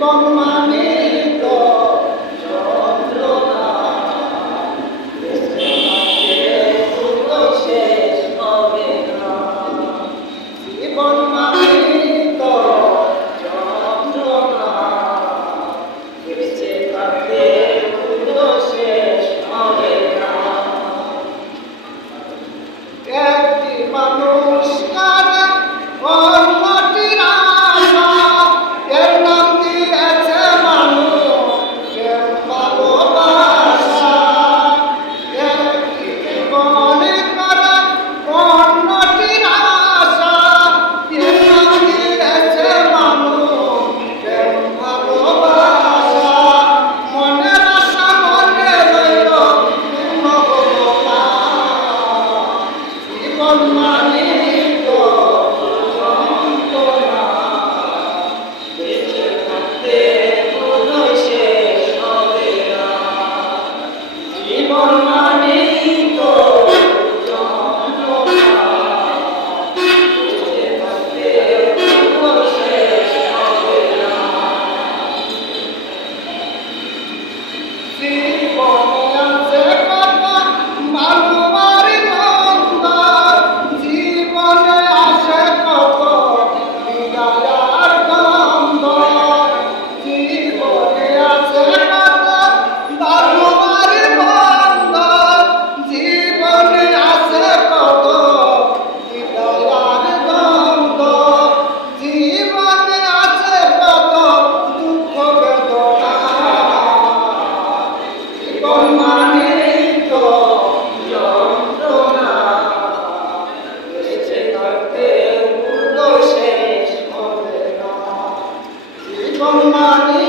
জীবন মানে তো যন্ত্রণা, বেঁচে থাকতে দুঃখ শেষ হবে না। জীবন মানে তো যন্ত্রণা, বেঁচে থাকতে দুঃখ শেষ হবে না। একটি মানুষ কারা অন্যটির আশা, এর নাম দিয়েছে মানুষ প্রেম ভালোবাসা। একটি জীবন কারা অন্যটির আশা, এর নাম দিয়েছে মানুষ প্রেম ভালোবাসা। মনের আশা মনে রইল পূর্ণ হলো না। জীবন মানে তো যন্ত্রণা, বেঁচে থাকতে কোনো শেষ হবে না। জীবন মানে তো যন্ত্রণা, বেঁচে থাকতে কোনো শেষ হবে না। জীবনে আছে কত ভালো আর মন্দ, জীবনে আছে কত বিদায় আর দ্বন্দ্ব। জীবনে আছে কত ভালো আর মন্দ, জীবনে আছে কত বিদায় আর দ্বন্দ্ব। জীবনে আছে কত দুঃখ বেদনা। জীবন মানে তো যন্ত্রণা, বেঁচে থাকতে দুঃখ শেষ হবে না। জীবন মানে